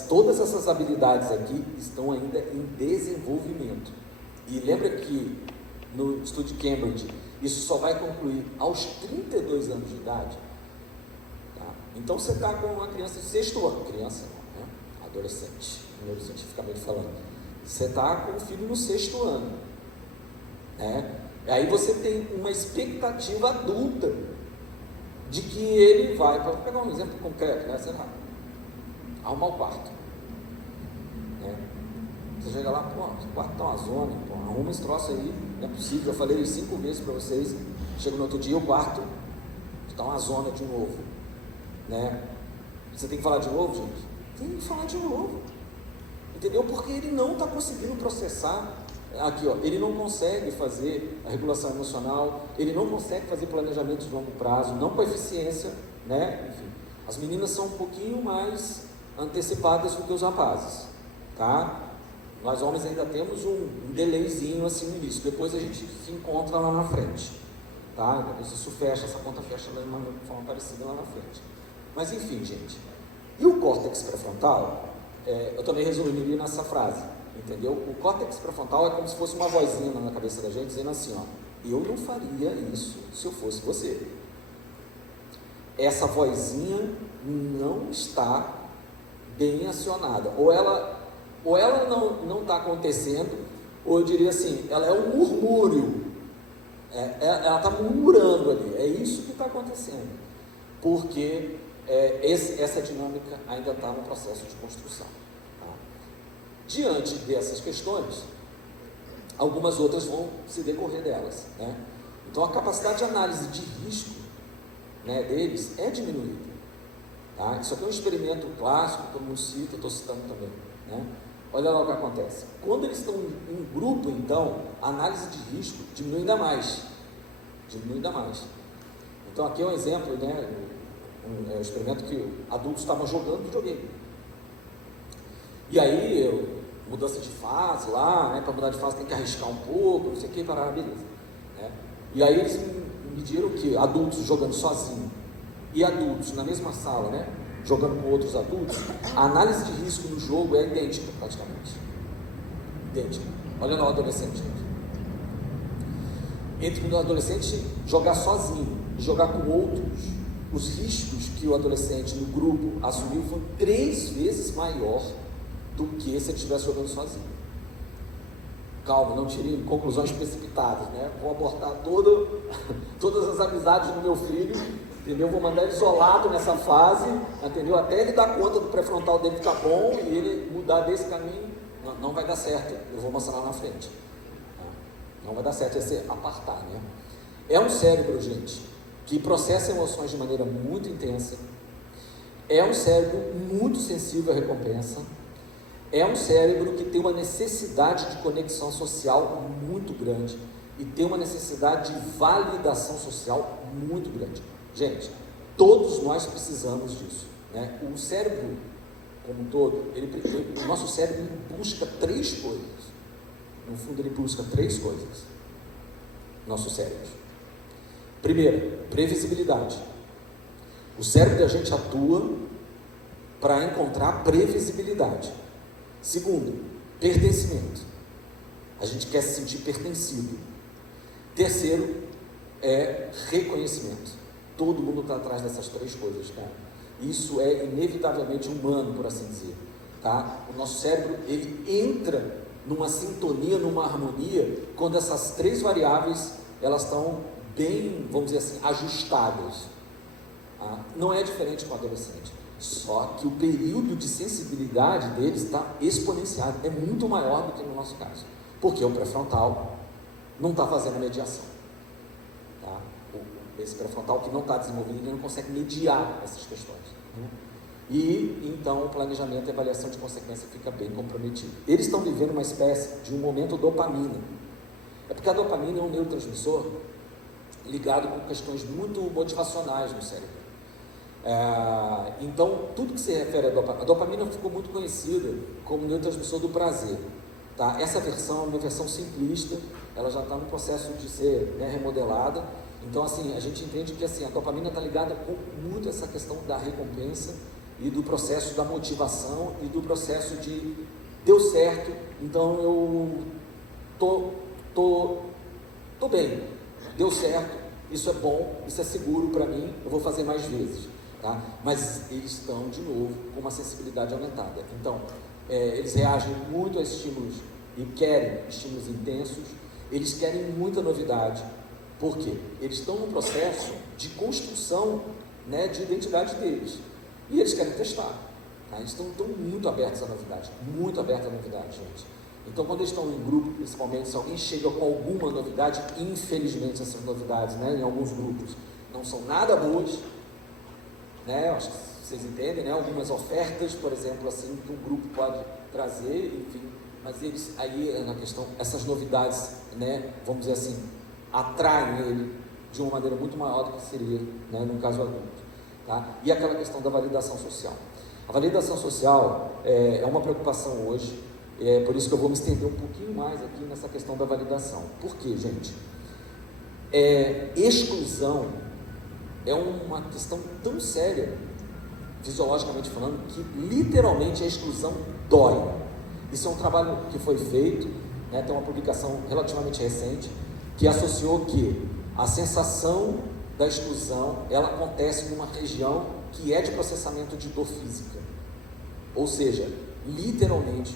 todas essas habilidades aqui estão ainda em desenvolvimento. E lembra que no estudo de Cambridge, isso só vai concluir aos 32 anos de idade, tá? Então você está com uma criança de 6º ano, criança não, né? Adolescente, neurocientificamente falando, você está com um filho no 6º ano, né? Aí você tem uma expectativa adulta de que ele vai, para pegar um exemplo concreto, né? Sei lá, arrumar o quarto, né? Você chega lá, pô, o quarto está uma zona, pô, arruma esse troço aí, não é possível, eu falei 5 vezes para vocês, chega no outro dia, o quarto está uma zona de novo, né? Você tem que falar de novo, gente? Tem que falar de novo, entendeu? Porque ele não está conseguindo processar, aqui ó, ele não consegue fazer a regulação emocional, ele não consegue fazer planejamento de longo prazo, não com eficiência, né? Enfim, as meninas são um pouquinho mais antecipadas do que os rapazes, tá? Nós homens ainda temos um delayzinho assim no início, depois a gente se encontra lá na frente, tá? Depois isso fecha, essa conta fecha de uma forma parecida lá na frente. Mas enfim, gente, e o córtex pré-frontal, eu também resumiria nessa frase, entendeu? O córtex pré-frontal é como se fosse uma vozinha na cabeça da gente, dizendo assim, ó, eu não faria isso se eu fosse você. Essa vozinha não está bem acionada, ou ela não está acontecendo, ou eu diria assim, ela é um murmúrio, ela está murmurando ali, é isso que está acontecendo, porque essa dinâmica ainda está no processo de construção, tá? Diante dessas questões, algumas outras vão se decorrer delas, né? Então a capacidade de análise de risco, né, deles é diminuída, tá? Isso aqui é um experimento clássico, todo mundo cita, estou citando também, né? Olha lá o que acontece. Quando eles estão em grupo, então, a análise de risco diminui ainda mais. Então, aqui é um exemplo, né? Um experimento que adultos estavam jogando videogame. E aí, mudança de fase lá, né? Para mudar de fase tem que arriscar um pouco, não sei o que, para beleza, né? E aí eles mediram que adultos jogando sozinho e adultos na mesma sala, né? Jogando com outros adultos, a análise de risco no jogo é idêntica, praticamente. Idêntica. Olha lá o adolescente, gente. Entre o adolescente jogar sozinho e jogar com outros, os riscos que o adolescente no grupo assumiu foram 3 vezes maior do que se ele estivesse jogando sozinho. Calma, não tirem conclusões precipitadas, né? Vou abortar todas as amizades do meu filho, entendeu? Vou mandar ele isolado nessa fase, entendeu? Até ele dar conta do pré-frontal dele ficar bom e ele mudar desse caminho, não vai dar certo. Eu vou mostrar lá na frente. Não vai dar certo esse apartar, né? É um cérebro, gente, que processa emoções de maneira muito intensa. É um cérebro muito sensível à recompensa. É um cérebro que tem uma necessidade de conexão social muito grande e tem uma necessidade de validação social muito grande. Gente, todos nós precisamos disso, né? O cérebro como um todo, o nosso cérebro busca 3 coisas. No fundo, ele busca 3 coisas. Nosso cérebro. Primeiro, previsibilidade. O cérebro da gente atua para encontrar previsibilidade. Segundo, pertencimento. A gente quer se sentir pertencido. Terceiro, é reconhecimento. Todo mundo está atrás dessas três coisas, cara. Isso é inevitavelmente humano, por assim dizer, tá? O nosso cérebro, ele entra numa sintonia, numa harmonia, quando essas três variáveis, elas estão bem, vamos dizer assim, ajustadas. Tá? Não é diferente com o adolescente, só que o período de sensibilidade deles está exponenciado, é muito maior do que no nosso caso, porque o pré-frontal não está fazendo mediação. Tá? Esse pré-frontal que não está desenvolvido, ele não consegue mediar essas questões. Né? E então o planejamento e avaliação de consequência fica bem comprometido. Eles estão vivendo uma espécie de um momento dopamina. É porque a dopamina é um neurotransmissor ligado com questões muito motivacionais no cérebro. Então, tudo que se refere a dopamina ficou muito conhecida como neurotransmissor do prazer. Tá? Essa versão é uma versão simplista, ela já está no processo de ser, né, remodelada. Então, assim, a gente entende que assim, a dopamina está ligada com muito essa questão da recompensa e do processo da motivação e do processo de deu certo, então eu tô bem, deu certo, isso é bom, isso é seguro para mim, eu vou fazer mais vezes, tá? Mas eles estão de novo com uma sensibilidade aumentada. Então eles reagem muito a estímulos e querem estímulos intensos, eles querem muita novidade. Por quê? Eles estão num processo de construção, né, de identidade deles. E eles querem testar. Tá? Eles estão muito abertos à novidade. Muito abertos à novidade, gente. Então, quando eles estão em grupo, principalmente, se alguém chega com alguma novidade, infelizmente essas novidades, né, em alguns grupos, não são nada boas, né, acho que vocês entendem, né, algumas ofertas, por exemplo, assim, que um grupo pode trazer, enfim, mas eles, aí na questão, essas novidades, né, vamos dizer assim, atraem ele de uma maneira muito maior do que seria, né, no caso adulto. Tá? E aquela questão da validação social. A validação social é uma preocupação hoje, por isso que eu vou me estender um pouquinho mais aqui nessa questão da validação. Por quê, gente? Exclusão é uma questão tão séria, fisiologicamente falando, que literalmente a exclusão dói. Isso é um trabalho que foi feito, né, tem uma publicação relativamente recente, que associou que a sensação da exclusão, ela acontece numa região que é de processamento de dor física. Ou seja, literalmente,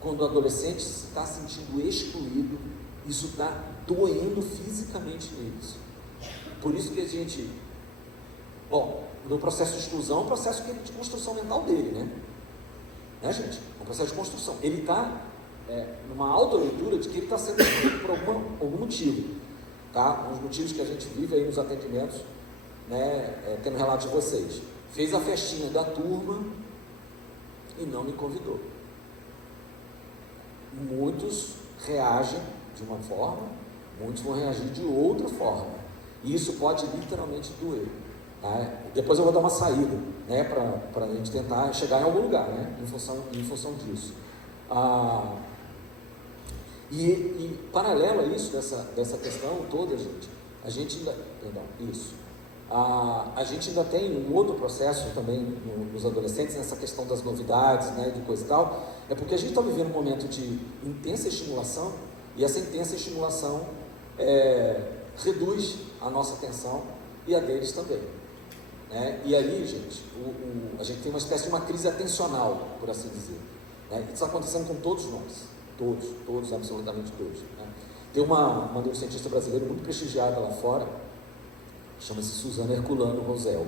quando o adolescente se está sentindo excluído, isso está doendo fisicamente neles. Por isso que a gente, no processo de exclusão, é um processo de construção mental dele, né, gente? É um processo de construção. Ele está numa autoleitura de que ele está sendo excluído por algum motivo. Tá? Os motivos que a gente vive aí nos atendimentos, né, tendo relato de vocês. Fez a festinha da turma e não me convidou. Muitos reagem de uma forma, muitos vão reagir de outra forma. E isso pode literalmente doer. Tá? Depois eu vou dar uma saída, né, para a gente tentar chegar em algum lugar, né, em função disso. E paralelo a isso, dessa questão toda, gente, a gente ainda tem um outro processo também nos adolescentes, nessa questão das novidades, né, de coisa e tal, é porque a gente está vivendo um momento de intensa estimulação, e essa intensa estimulação reduz a nossa atenção e a deles também. Né? E aí, gente, a gente tem uma espécie de uma crise atencional, por assim dizer. Né? Isso está acontecendo com todos nós. Todos, absolutamente todos. Né? Tem uma neurocientista brasileira muito prestigiada lá fora, chama-se Suzana Herculano Rosel.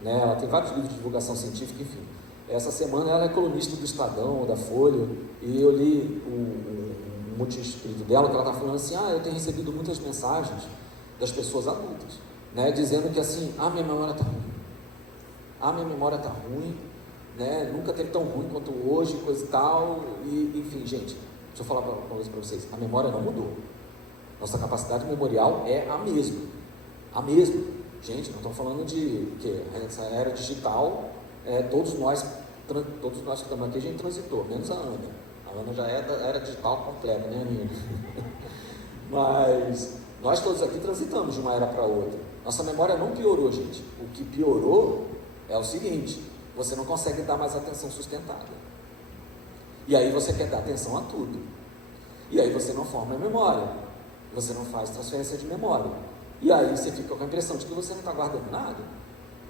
Né? Ela tem vários livros de divulgação científica, enfim. Essa semana ela é colunista do Estadão, da Folha, e eu li um multi-escrito dela, que ela está falando assim, eu tenho recebido muitas mensagens das pessoas adultas, né? Dizendo que assim, minha memória está ruim. Minha memória está ruim, né? Nunca teve tão ruim quanto hoje, coisa e tal, e enfim, gente. Deixa eu falar uma coisa para vocês, a memória não mudou, nossa capacidade memorial é a mesma, gente, não estamos falando de que essa era digital, todos nós que estamos aqui, a gente transitou, menos a Ana já é da era digital completa, né, menina? Mas nós todos aqui transitamos de uma era para outra, nossa memória não piorou, gente, o que piorou é o seguinte, você não consegue dar mais atenção sustentada. E aí você quer dar atenção a tudo. E aí você não forma memória. Você não faz transferência de memória. E aí você fica com a impressão de que você não está guardando nada,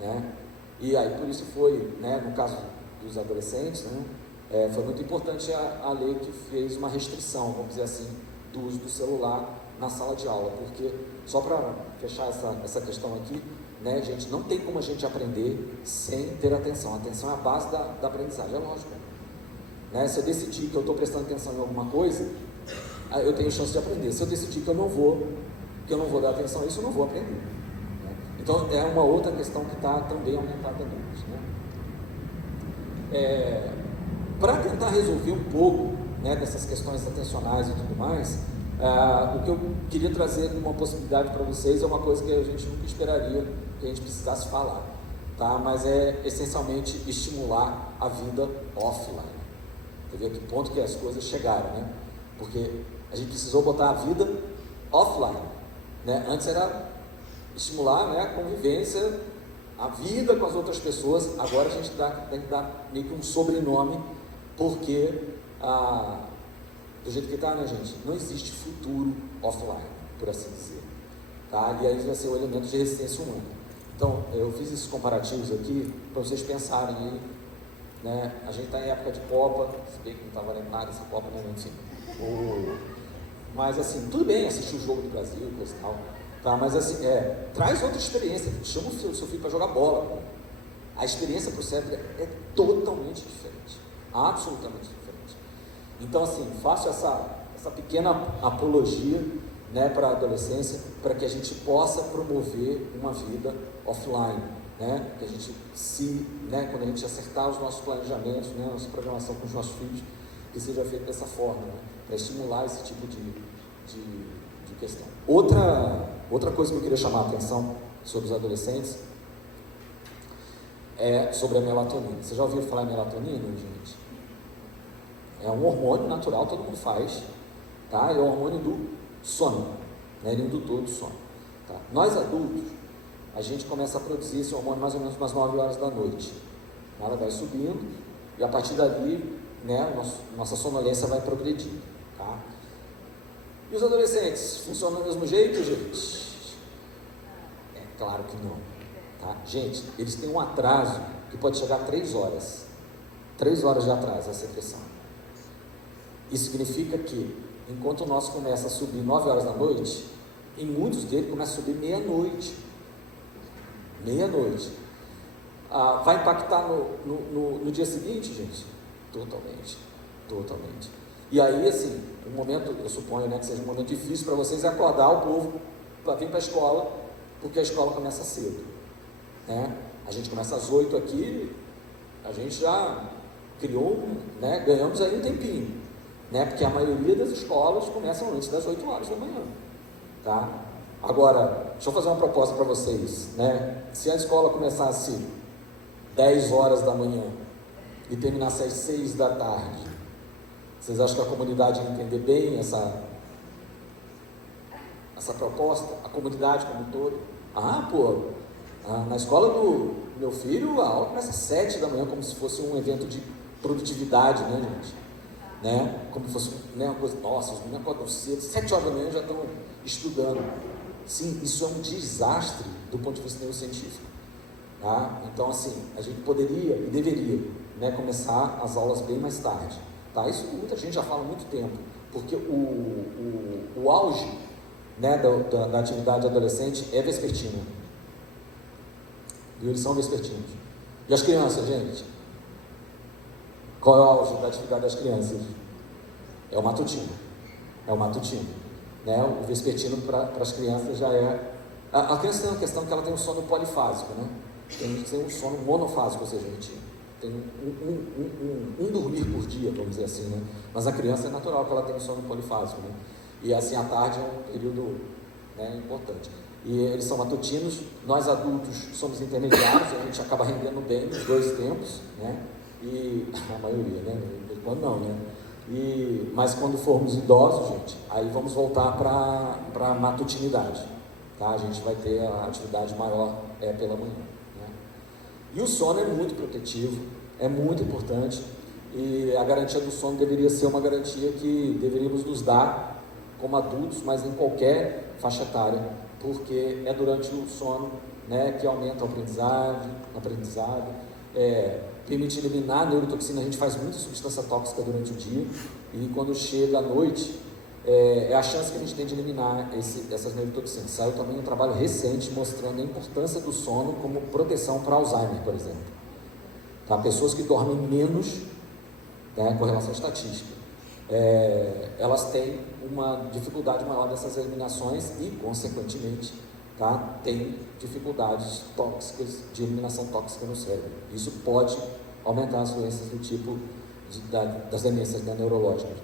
né? E aí por isso foi, né, no caso dos adolescentes, né, foi muito importante a lei que fez uma restrição, vamos dizer assim, do uso do celular na sala de aula, porque, só para fechar essa questão aqui, né, gente, não tem como a gente aprender sem ter atenção. A atenção é a base da aprendizagem, é lógico, né? Se eu decidir que eu estou prestando atenção em alguma coisa, eu tenho chance de aprender. Se eu decidir que eu não vou dar atenção a isso, eu não vou aprender, né? Então é uma outra questão que está também aumentada nisso, né? Para tentar resolver um pouco, né, dessas questões atencionais e tudo mais, o que eu queria trazer de uma possibilidade para vocês é uma coisa que a gente nunca esperaria que a gente precisasse falar, tá? Mas é essencialmente estimular a vida offline. Você vê a que ponto que as coisas chegaram, né? Porque a gente precisou botar a vida offline, né? Antes era estimular, né, a convivência, a vida com as outras pessoas. Agora a gente tem que dar meio que um sobrenome, porque do jeito que está, né, gente? Não existe futuro offline, por assim dizer, tá? E aí vai ser o elemento de resistência humana. Então, eu fiz esses comparativos aqui para vocês pensarem aí, né? A gente está em época de Copa, se bem que não está valendo nada essa Copa, né? Enfim. Mas assim, tudo bem assistir o jogo do Brasil, coisa e tal, tá? Mas assim, traz outra experiência, chama o seu filho para jogar bola, pô. A experiência para o cérebro é totalmente diferente, absolutamente diferente. Então, assim, faço essa pequena apologia, né, para a adolescência, para que a gente possa promover uma vida offline, né, que a gente né, quando a gente acertar os nossos planejamentos, né, nossa programação com os nossos filhos, que seja feito dessa forma, né, para estimular esse tipo de questão. Outra coisa que eu queria chamar a atenção sobre os adolescentes é sobre a melatonina. Você já ouviu falar em melatonina, gente? É um hormônio natural, todo mundo faz, tá? É o hormônio do sono, né? Ele é indutor do sono, tá? Nós adultos, a gente começa a produzir esse hormônio mais ou menos umas 9 horas da noite. Ela vai subindo e a partir dali, né, nossa sonolência vai progredindo, tá? E os adolescentes, funcionam do mesmo jeito, gente? É claro que não, tá? Gente, eles têm um atraso que pode chegar a 3 horas. 3 horas de atraso, essa impressão. Isso significa que, enquanto o nosso começa a subir 9 horas da noite, em muitos deles começa a subir meia-noite. Meia-noite. Vai impactar no dia seguinte, gente? Totalmente. Totalmente. E aí, assim, um momento, eu suponho, né, que seja um momento difícil para vocês, é acordar o povo para vir para a escola, porque a escola começa cedo, né? A gente começa às 8 aqui, a gente já criou, né, ganhamos aí um tempinho, né, porque a maioria das escolas começam antes das 8 horas da manhã, tá? Agora, deixa eu fazer uma proposta para vocês, né? Se a escola começasse 10 horas da manhã e terminasse às 6 da tarde, vocês acham que a comunidade ia entender bem essa proposta? A comunidade como um todo? Na escola do meu filho, a aula começa às 7 da manhã, como se fosse um evento de produtividade, né, gente? Né? Como se fosse, né, uma coisa, nossa, os meninos acordam cedo, 7 horas da manhã já estão estudando. Sim, isso é um desastre do ponto de vista neurocientífico, tá? Então, assim, a gente poderia e deveria, né, começar as aulas bem mais tarde, tá? Isso muita gente já fala há muito tempo, porque o auge, né, da atividade adolescente é vespertina. E eles são vespertinos. E as crianças, gente? Qual é o auge da atividade das crianças? É o matutino. É o matutino. Né? O vespertino para as crianças já é... A criança tem uma questão que ela tem um sono polifásico, né? Tem um sono monofásico, ou seja, a gente tem um dormir por dia, vamos dizer assim, né? Mas a criança é natural que ela tenha um sono polifásico, né? E assim, a tarde é um período, né, importante. E eles são matutinos, nós adultos somos intermediários, a gente acaba rendendo bem nos 2 tempos, né? E a maioria, né? Quando não, né? Mas quando formos idosos, gente, aí vamos voltar para a matutinidade, tá? A gente vai ter a atividade maior pela manhã, né? E o sono é muito protetivo, é muito importante, e a garantia do sono deveria ser uma garantia que deveríamos nos dar como adultos, mas em qualquer faixa etária porque é durante o sono, né, que aumenta o aprendizado, permite eliminar a neurotoxina. A gente faz muita substância tóxica durante o dia, e quando chega à noite, é a chance que a gente tem de eliminar essas neurotoxinas. Saiu também um trabalho recente mostrando a importância do sono como proteção para Alzheimer, por exemplo. Tá? Pessoas que dormem menos, né, com relação estatística, elas têm uma dificuldade maior dessas eliminações e, consequentemente, tá, têm dificuldades tóxicas, de eliminação tóxica no cérebro. Isso pode aumentar as doenças do tipo das demências neurológicas.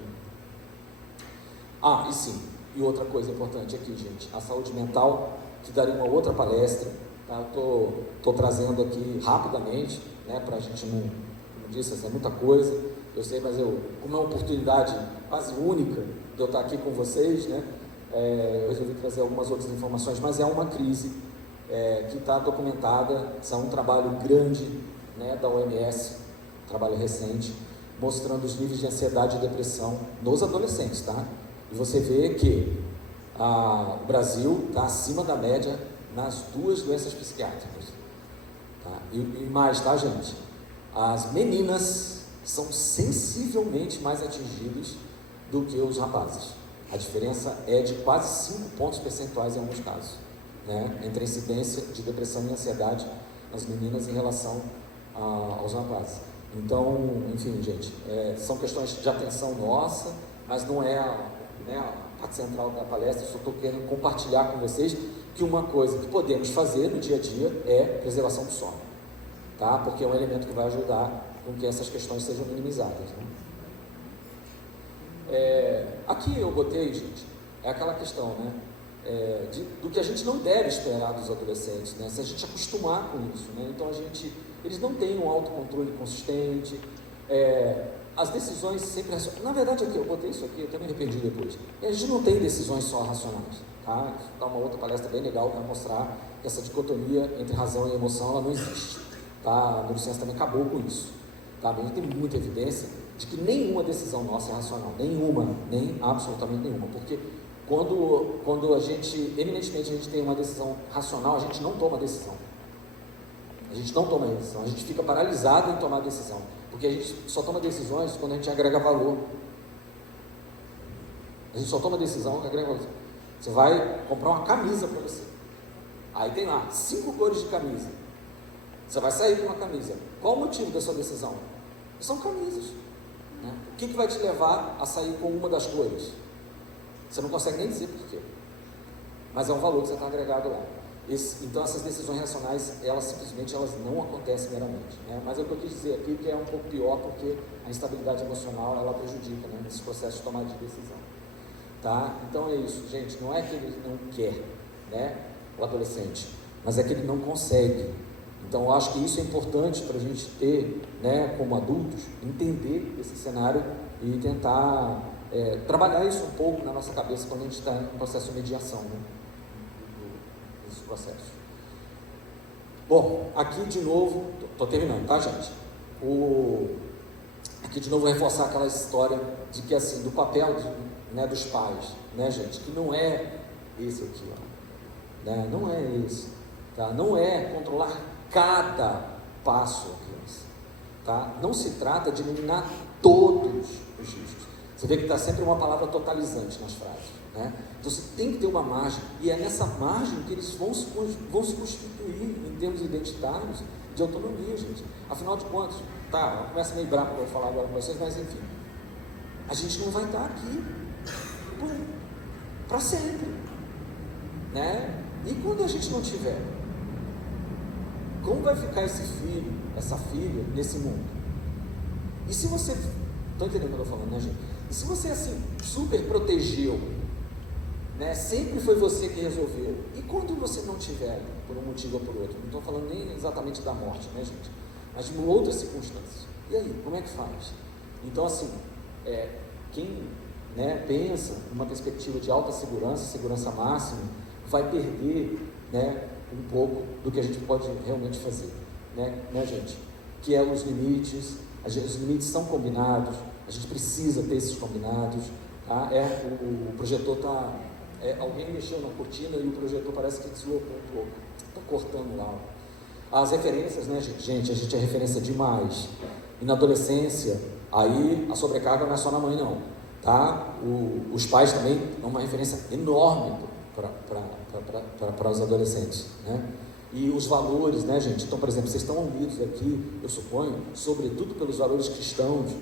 E sim, e outra coisa importante aqui, gente, a saúde mental, que daria uma outra palestra, tá? Eu estou trazendo aqui rapidamente, né, para a gente não, como disse, é muita coisa, eu sei, mas como é uma oportunidade quase única de eu estar aqui com vocês, né, eu resolvi trazer algumas outras informações, mas é uma crise que está documentada, isso é um trabalho grande, né, da OMS, um trabalho recente, mostrando os níveis de ansiedade e depressão nos adolescentes, tá? E você vê que o Brasil está acima da média nas duas doenças psiquiátricas. Tá? E mais, tá, gente? As meninas são sensivelmente mais atingidas do que os rapazes. A diferença é de quase 5 pontos percentuais em alguns casos, né? Entre a incidência de depressão e ansiedade nas meninas em relação aos rapazes. Então, enfim, gente, são questões de atenção nossa, mas não é a parte central da palestra. Eu só estou querendo compartilhar com vocês que uma coisa que podemos fazer no dia a dia é preservação do sono, tá? Porque é um elemento que vai ajudar com que essas questões sejam minimizadas, né? Aqui eu botei, gente, é aquela questão, né, do que a gente não deve esperar dos adolescentes, né? Se a gente acostumar com isso, né? Então eles não têm um autocontrole consistente, as decisões sempre racionais. Na verdade, aqui eu botei isso aqui, eu até me arrependi depois. A gente não tem decisões só racionais, tá? Isso dá uma outra palestra bem legal para mostrar que essa dicotomia entre razão e emoção, ela não existe, tá? A neurociência também acabou com isso, tá? A gente tem muita evidência de que nenhuma decisão nossa é racional, nem absolutamente nenhuma, porque quando eminentemente a gente tem uma decisão racional, a gente não toma decisão. A gente não toma decisão, a gente fica paralisado em tomar decisão, porque a gente só toma decisões quando a gente agrega valor. A gente só toma decisão que agrega valor. Você vai comprar uma camisa para você, aí tem lá 5 cores de camisa, você vai sair com uma camisa. Qual o motivo da sua decisão? São camisas, né? O que vai te levar a sair com uma das cores? Você não consegue nem dizer por quê, mas é um valor que você está agregado lá. Então essas decisões racionais, elas simplesmente não acontecem meramente, né? Mas é o que eu quis dizer aqui, que é um pouco pior, porque a instabilidade emocional, ela prejudica, né, nesse processo de tomada de decisão, tá? Então é isso, gente, não é que ele não quer, né, o adolescente, mas é que ele não consegue. Então eu acho que isso é importante para a gente ter, né, como adultos, entender esse cenário e tentar trabalhar isso um pouco na nossa cabeça quando a gente está em processo de mediação, né, desse processo. Bom, aqui de novo, estou terminando, tá, gente? Aqui de novo vou reforçar aquela história de que, assim, do papel né, dos pais, né, gente, que não é esse aqui, ó, né? Não é esse, tá? Não é controlar cada passo da criança, tá? Não se trata de eliminar todos os riscos. Você vê que está sempre uma palavra totalizante nas frases, né? Então você tem que ter uma margem, e é nessa margem que eles vão se constituir em termos identitários de autonomia, gente. Afinal de contas, tá, começa meio bravo para eu falar agora com vocês, mas enfim, a gente não vai estar aqui para sempre, né? E quando a gente não tiver, como vai ficar esse filho, essa filha nesse mundo? E se você, estão entendendo o que eu estou falando, né, gente? E se você, assim, super protegeu, né, sempre foi você que resolveu, e quando você não tiver, por um motivo ou por outro, não estou falando nem exatamente da morte, né, gente, mas de outras circunstâncias, e aí, como é que faz? Então, assim, quem, né, pensa numa perspectiva de alta segurança, segurança máxima, vai perder, né, um pouco do que a gente pode realmente fazer, né, gente? Que é os limites. Os limites são combinados, a gente precisa ter esses combinados, tá? O projetor está Alguém mexeu na cortina e o projetor parece que deslocou um pouco, está cortando lá. As referências, né, gente, a gente é referência demais. E na adolescência, aí a sobrecarga não é só na mãe, não, tá? Os pais também são uma referência enorme para os adolescentes, né? E os valores, né, gente? Então, por exemplo, vocês estão unidos aqui, eu suponho, sobretudo pelos valores cristãos.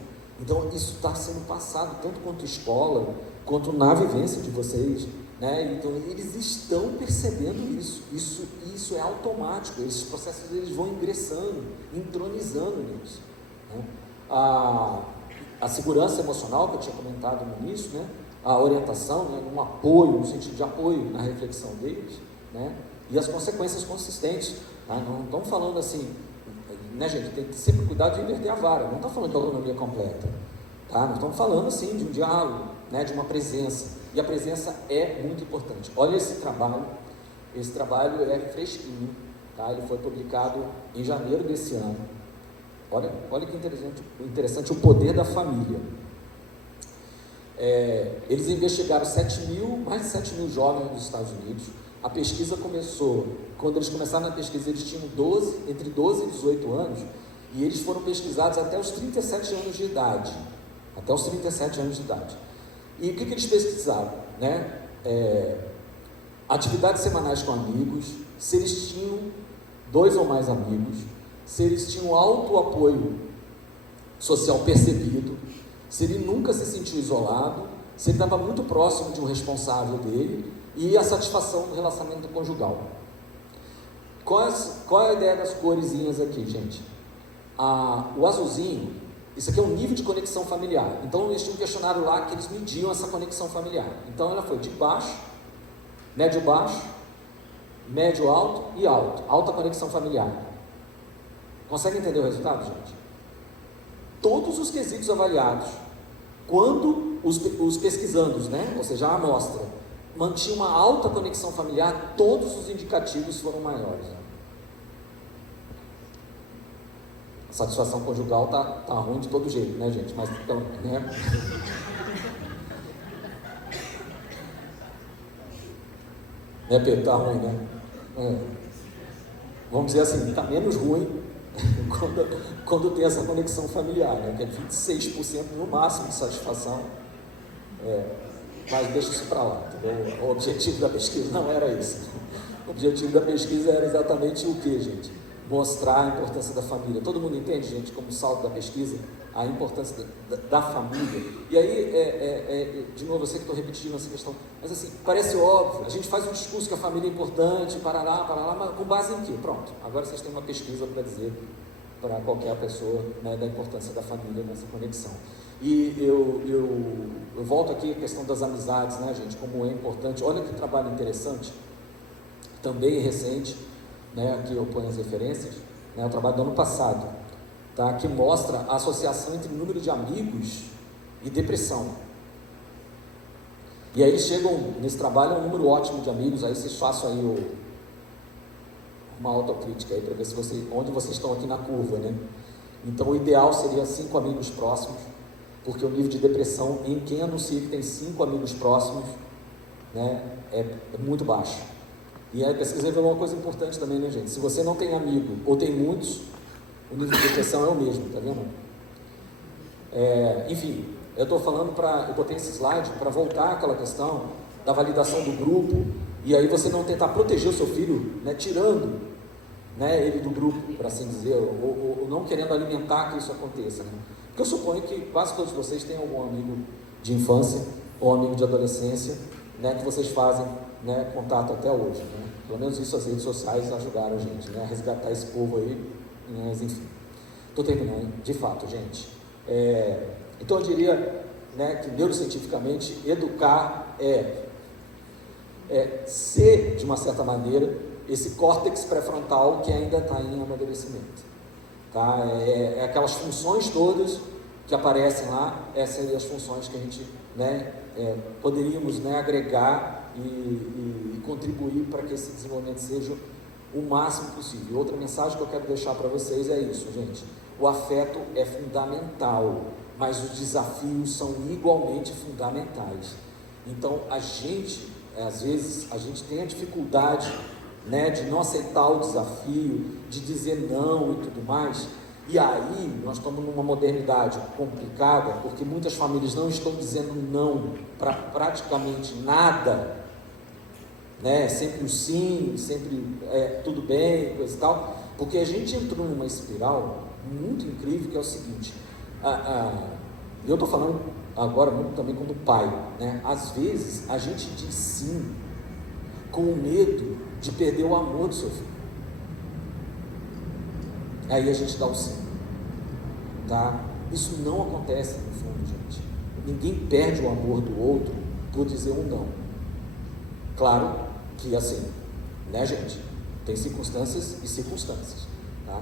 Então, isso está sendo passado tanto quanto escola, quanto na vivência de vocês, né? Então, eles estão percebendo isso. Isso é automático. Esses processos eles vão ingressando, entronizando nisso, né? A segurança emocional que eu tinha comentado no início, né? A orientação, né? Um apoio, no sentido de apoio na reflexão deles, né? E as consequências consistentes, tá? Não estamos falando assim, né, gente? Tem que sempre cuidar de inverter a vara. Não está falando de autonomia completa, tá? Nós estamos falando assim de um diálogo, né? De uma presença. E a presença é muito importante. Olha esse trabalho é fresquinho, tá? Ele foi publicado em janeiro desse ano. Olha que interessante o poder da família. Eles investigaram mais de 7 mil jovens dos Estados Unidos. A pesquisa começou, quando eles começaram a pesquisa, eles tinham entre 12 e 18 anos, e eles foram pesquisados até os 37 anos de idade. E o que eles pesquisaram? Né? Atividades semanais com amigos, se eles tinham 2 ou mais amigos, se eles tinham auto-apoio social percebido, se ele nunca se sentiu isolado, se ele estava muito próximo de um responsável dele, e a satisfação do relacionamento conjugal. Qual é a ideia das coresinhas aqui, gente? O azulzinho, isso aqui é um nível de conexão familiar. Então eles tinham um questionário lá que eles mediam essa conexão familiar. Então ela foi de baixo, médio alto e alto. Alta conexão familiar. Consegue entender o resultado, gente? Todos os quesitos avaliados, quando os pesquisandos, né, ou seja, a amostra, mantinha uma alta conexão familiar, todos os indicativos foram maiores. A satisfação conjugal tá ruim de todo jeito, né, gente? Mas então, né? Né, Pedro? Tá ruim, né? Vamos dizer assim, tá menos ruim quando tem essa conexão familiar, né? Que é 26% no máximo de satisfação. Mas deixa isso para lá, entendeu? O objetivo da pesquisa não era isso. O objetivo da pesquisa era exatamente o que, gente? Mostrar a importância da família. Todo mundo entende, gente, como salto da pesquisa, a importância da família. E aí, de novo, eu sei que estou repetindo essa questão, mas assim, parece óbvio, a gente faz um discurso que a família é importante, parará, mas com base em quê? Pronto, agora vocês têm uma pesquisa para dizer para qualquer pessoa, né, da importância da família nessa conexão. E eu volto aqui à questão das amizades, né, gente, como é importante. Olha que trabalho interessante, também recente, né, aqui eu ponho as referências, né, o trabalho do ano passado, tá, que mostra a associação entre número de amigos e depressão. E aí eles chegam nesse trabalho a um número ótimo de amigos. Aí vocês façam aí uma autocrítica aí para ver onde vocês estão aqui na curva, né? Então o ideal seria 5 amigos próximos, porque o nível de depressão em quem anuncia que tem 5 amigos próximos, né, é muito baixo. E a pesquisa revelou uma coisa importante também, né, gente? Se você não tem amigo ou tem muitos, o nível de depressão é o mesmo, tá vendo? Enfim, eu botei esse slide para voltar àquela questão da validação do grupo, e aí você não tentar proteger o seu filho, né, tirando, né, ele do grupo, por assim dizer, ou não querendo alimentar que isso aconteça, né? Porque eu suponho que quase todos vocês têm algum amigo de infância ou amigo de adolescência, né, que vocês fazem, né, contato até hoje, né? Pelo menos isso as redes sociais ajudaram a gente, né, a resgatar esse povo aí, mas enfim. Estou terminando, de fato, gente. Então eu diria, né, que neurocientificamente educar é ser, de uma certa maneira, esse córtex pré-frontal que ainda está em amadurecimento, tá? Aquelas funções todas que aparecem lá, essas seriam as funções que a gente, né, poderíamos, né, agregar e contribuir para que esse desenvolvimento seja o máximo possível. E outra mensagem que eu quero deixar para vocês é isso, gente: o afeto é fundamental, mas os desafios são igualmente fundamentais. Então a gente às vezes a gente tem a dificuldade, né, de não aceitar o desafio, de dizer não e tudo mais. E aí nós estamos numa modernidade complicada, porque muitas famílias não estão dizendo não para praticamente nada, né? Sempre o sim, sempre tudo bem, coisa e tal, porque a gente entrou numa espiral muito incrível, que é o seguinte, eu estou falando agora muito também como pai, né? Às vezes a gente diz sim com medo de perder o amor do seu filho. Aí a gente dá o sim, tá? Isso não acontece no fundo, gente. Ninguém perde o amor do outro por dizer um não. Claro que assim, né, gente? Tem circunstâncias e circunstâncias, tá?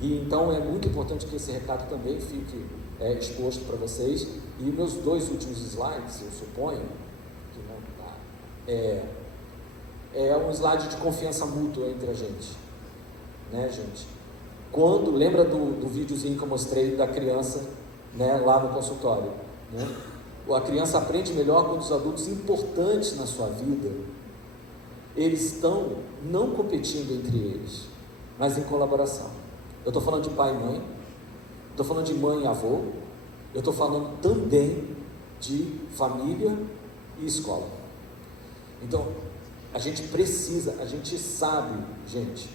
E então é muito importante que esse recado também fique exposto para vocês. E meus 2 últimos slides, eu suponho que não tá, é um slide de confiança mútua entre a gente, né, gente? Lembra do videozinho que eu mostrei da criança, né, lá no consultório, né? A criança aprende melhor quando os adultos importantes na sua vida, eles estão não competindo entre eles, mas em colaboração. Eu estou falando de pai e mãe, estou falando de mãe e avô, eu estou falando também de família e escola. Então, a gente precisa, a gente sabe, gente,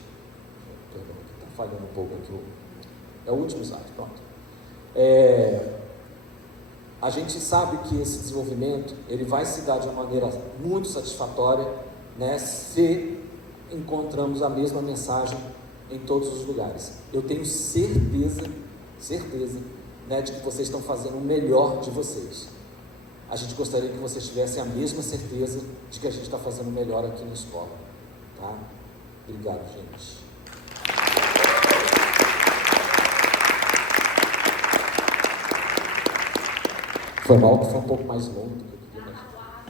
perdão, está falhando um pouco aqui, é o último slide, pronto. A gente sabe que esse desenvolvimento, ele vai se dar de uma maneira muito satisfatória, né, se encontramos a mesma mensagem em todos os lugares. Eu tenho certeza, né, de que vocês estão fazendo o melhor de vocês. A gente gostaria que vocês tivessem a mesma certeza de que a gente está fazendo o melhor aqui na escola, tá? Obrigado, gente. Foi mal que foi um pouco mais longo do que eu queria imaginar.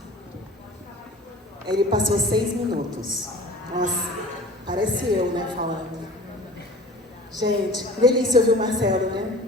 Ele passou 6 minutos. Nossa, parece eu, né, falando. Gente, que delícia ouvir o Marcelo, né?